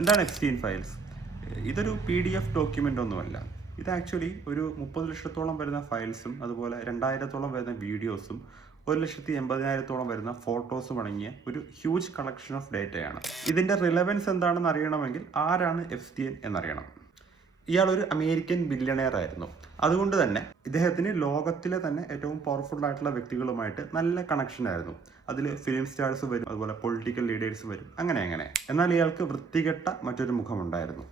എന്താണ് Epstein files? ഇതൊരു PDF document ഒന്നുമല്ല. ഇത് ആക്ച്വലി ഒരു 30 ലക്ഷത്തോളം വരുന്ന ഫയൽസും അതുപോലെ 2000-ഓളം വരുന്ന വീഡിയോസും 1,80,000-ഓളം വരുന്ന ഫോട്ടോസും അടങ്ങിയ ഒരു ഹ്യൂജ് കളക്ഷൻ ഓഫ് ഡേറ്റയാണ്. ഇതിൻ്റെ റിലവൻസ് എന്താണെന്ന് അറിയണമെങ്കിൽ ആരാണ് എപ്സ്റ്റീൻ എന്നറിയണം. ഇയാൾ ഒരു അമേരിക്കൻ ബില്യണയർ ആയിരുന്നു. അതുകൊണ്ട് തന്നെ ഇദ്ദേഹത്തിന് ലോകത്തിലെ തന്നെ ഏറ്റവും പവർഫുൾ ആയിട്ടുള്ള വ്യക്തികളുമായിട്ട് നല്ല കണക്ഷൻ ആയിരുന്നു. അതിൽ ഫിലിം സ്റ്റാർസ് വരും, അതുപോലെ പൊളിറ്റിക്കൽ ലീഡേഴ്സ് വരും, അങ്ങനെ. എന്നാൽ ഇയാൾക്ക് വൃത്തികെട്ട മറ്റൊരു മുഖമുണ്ടായിരുന്നു.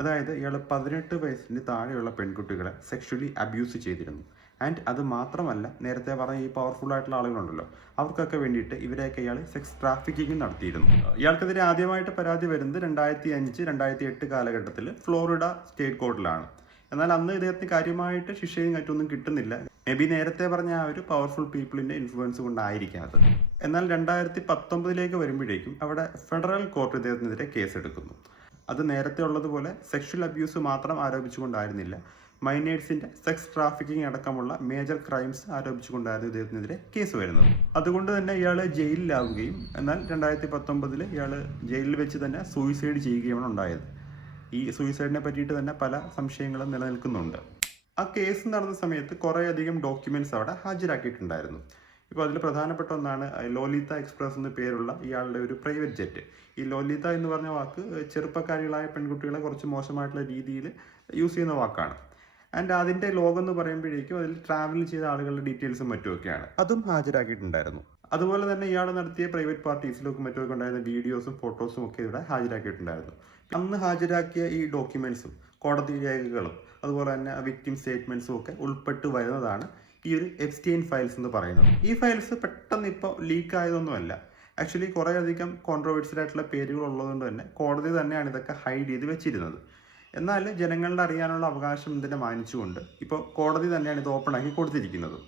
അതായത് ഇയാൾ 18 വയസ്സിന് താഴെയുള്ള പെൺകുട്ടികളെ സെക്ഷലി അബ്യൂസ് ചെയ്തിരുന്നു. ആൻഡ് അത് മാത്രമല്ല, നേരത്തെ പറഞ്ഞ ഈ പവർഫുൾ ആയിട്ടുള്ള ആളുകളുണ്ടല്ലോ, അവർക്കൊക്കെ വേണ്ടിയിട്ട് ഇവരെയൊക്കെ ഇയാൾ സെക്സ് ട്രാഫിക്കിംഗ് നടത്തിയിരുന്നു. ഇയാൾക്കെതിരെ ആദ്യമായിട്ട് പരാതി വരുന്നത് 2005-2008 കാലഘട്ടത്തിൽ ഫ്ലോറിഡ സ്റ്റേറ്റ് കോർട്ടിലാണ്. എന്നാൽ അന്ന് ഇദ്ദേഹത്തിന് കാര്യമായിട്ട് ശിക്ഷയും മറ്റൊന്നും കിട്ടുന്നില്ല. മേ ബി നേരത്തെ പറഞ്ഞ ആ ഒരു പവർഫുൾ പീപ്പിളിന്റെ ഇൻഫ്ലുവൻസ് കൊണ്ടായിരിക്കാം അത്. എന്നാൽ 2019 വരുമ്പോഴേക്കും അവിടെ ഫെഡറൽ കോർട്ട് ഇദ്ദേഹത്തിനെതിരെ കേസെടുക്കുന്നു. അത് നേരത്തെ ഉള്ളതുപോലെ സെക്ഷൽ അബ്യൂസ് മാത്രം ആരോപിച്ചുകൊണ്ടായിരുന്നില്ല, മൈനേഴ്സിന്റെ സെക്സ് ട്രാഫിക്കിംഗ് അടക്കമുള്ള മേജർ ക്രൈംസ് ആരോപിച്ചുകൊണ്ടായിരുന്നു ഇദ്ദേഹത്തിനെതിരെ കേസ് വരുന്നത്. അതുകൊണ്ട് തന്നെ ഇയാൾ ജയിലിലാവുകയും എന്നാൽ 2019 ഇയാൾ ജയിലിൽ വെച്ച് തന്നെ സൂയിസൈഡ് ചെയ്യുകയാണ് ഉണ്ടായത്. ഈ സൂയിസൈഡിനെ പറ്റിയിട്ട് തന്നെ പല സംശയങ്ങളും നിലനിൽക്കുന്നുണ്ട്. ആ കേസ് നടന്ന സമയത്ത് കുറേയധികം ഡോക്യുമെന്റ്സ് അവിടെ ഹാജരാക്കിയിട്ടുണ്ടായിരുന്നു. ഇപ്പോൾ അതിൽ പ്രധാനപ്പെട്ട ഒന്നാണ് ലോലിത എക്സ്പ്രസ് എന്ന പേരുള്ള ഇയാളുടെ ഒരു പ്രൈവറ്റ് ജെറ്റ്. ഈ ലോലിത എന്ന് പറഞ്ഞ വാക്ക് ചെറുപ്പക്കാരികളായ പെൺകുട്ടികളെ കുറച്ച് മോശമായിട്ടുള്ള രീതിയിൽ യൂസ് ചെയ്യുന്ന വാക്കാണ്. ആൻഡ് അതിൻ്റെ ലോഗോ എന്ന് പറയുമ്പോഴേക്കും അതിൽ ട്രാവൽ ചെയ്ത ആളുകളുടെ ഡീറ്റെയിൽസും മറ്റുമൊക്കെയാണ്. അതും ഹാജരാക്കിയിട്ടുണ്ടായിരുന്നു. അതുപോലെ തന്നെ ഇയാൾ നടത്തിയ പ്രൈവറ്റ് പാർട്ടീസിലൊക്കെ മറ്റുമൊക്കെ ഉണ്ടായിരുന്ന വീഡിയോസും ഫോട്ടോസും ഒക്കെ ഇവിടെ ഹാജരാക്കിയിട്ടുണ്ടായിരുന്നു. അന്ന് ഹാജരാക്കിയ ഈ ഡോക്യുമെന്റ്സും കോടതി രേഖകളും അതുപോലെ തന്നെ വിക്ടിം സ്റ്റേറ്റ്മെന്റ്സും ഒക്കെ ഉൾപ്പെട്ട് വരുന്നതാണ് ഈ ഒരു എപ്സ്റ്റീൻ ഫയൽസ് എന്ന് പറയുന്നത്. ഈ ഫയൽസ് പെട്ടെന്ന് ഇപ്പോൾ ലീക്ക് ആയതൊന്നുമല്ല. ആക്ച്വലി കുറേ അധികം കോൺട്രവേഴ്സ്യൽ ആയിട്ടുള്ള പേരുകൾ ഉള്ളതുകൊണ്ട് തന്നെ കോടതി തന്നെയാണ് ഇതൊക്കെ ഹൈഡ് ചെയ്ത് വെച്ചിരുന്നത്. എന്നാൽ ജനങ്ങളുടെ അറിയാനുള്ള അവകാശം ഇതിനെ മാനിച്ചുകൊണ്ട് ഇപ്പോൾ കോടതി തന്നെയാണ് ഇത് ഓപ്പൺ ആക്കി കൊടുത്തിരിക്കുന്നത്.